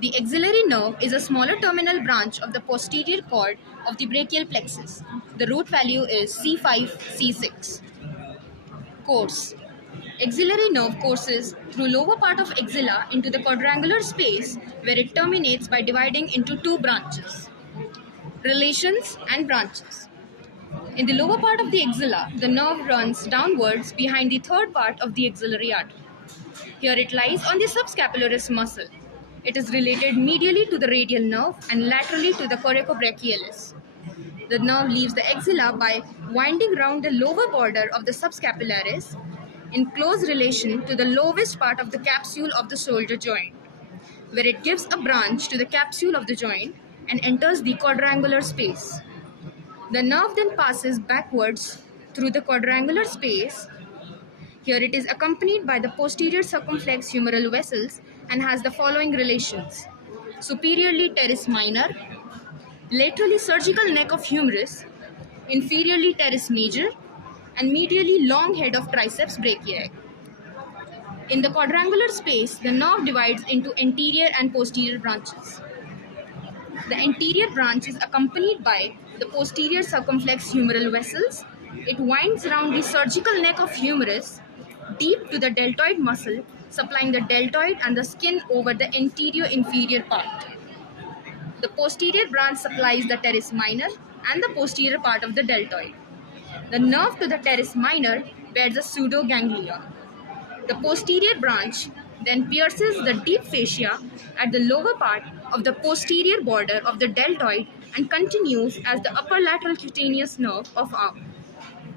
The axillary nerve is a smaller terminal branch of the posterior cord of the brachial plexus. The root value is C5, C6. Course. Axillary nerve courses through lower part of axilla into the quadrangular space where it terminates by dividing into two branches. Relations and branches. In the lower part of the axilla, the nerve runs downwards behind the third part of the axillary artery. Here it lies on the subscapularis muscle. It is related medially to the radial nerve and laterally to the coracobrachialis. The nerve leaves the axilla by winding round the lower border of the subscapularis in close relation to the lowest part of the capsule of the shoulder joint, where it gives a branch to the capsule of the joint and enters the quadrangular space. The nerve then passes backwards through the quadrangular space. Here it is accompanied by the posterior circumflex humeral vessels and has the following relations. Superiorly teres minor, laterally surgical neck of humerus, inferiorly teres major, and medially long head of triceps brachii. In the quadrangular space, the nerve divides into anterior and posterior branches. The anterior branch is accompanied by the posterior circumflex humeral vessels. It winds around the surgical neck of humerus deep to the deltoid muscle, supplying the deltoid and the skin over the anterior inferior part. The posterior branch supplies the teres minor and the posterior part of the deltoid. The nerve to the teres minor bears a pseudoganglia. The posterior branch then pierces the deep fascia at the lower part of the posterior border of the deltoid and continues as the upper lateral cutaneous nerve of arm.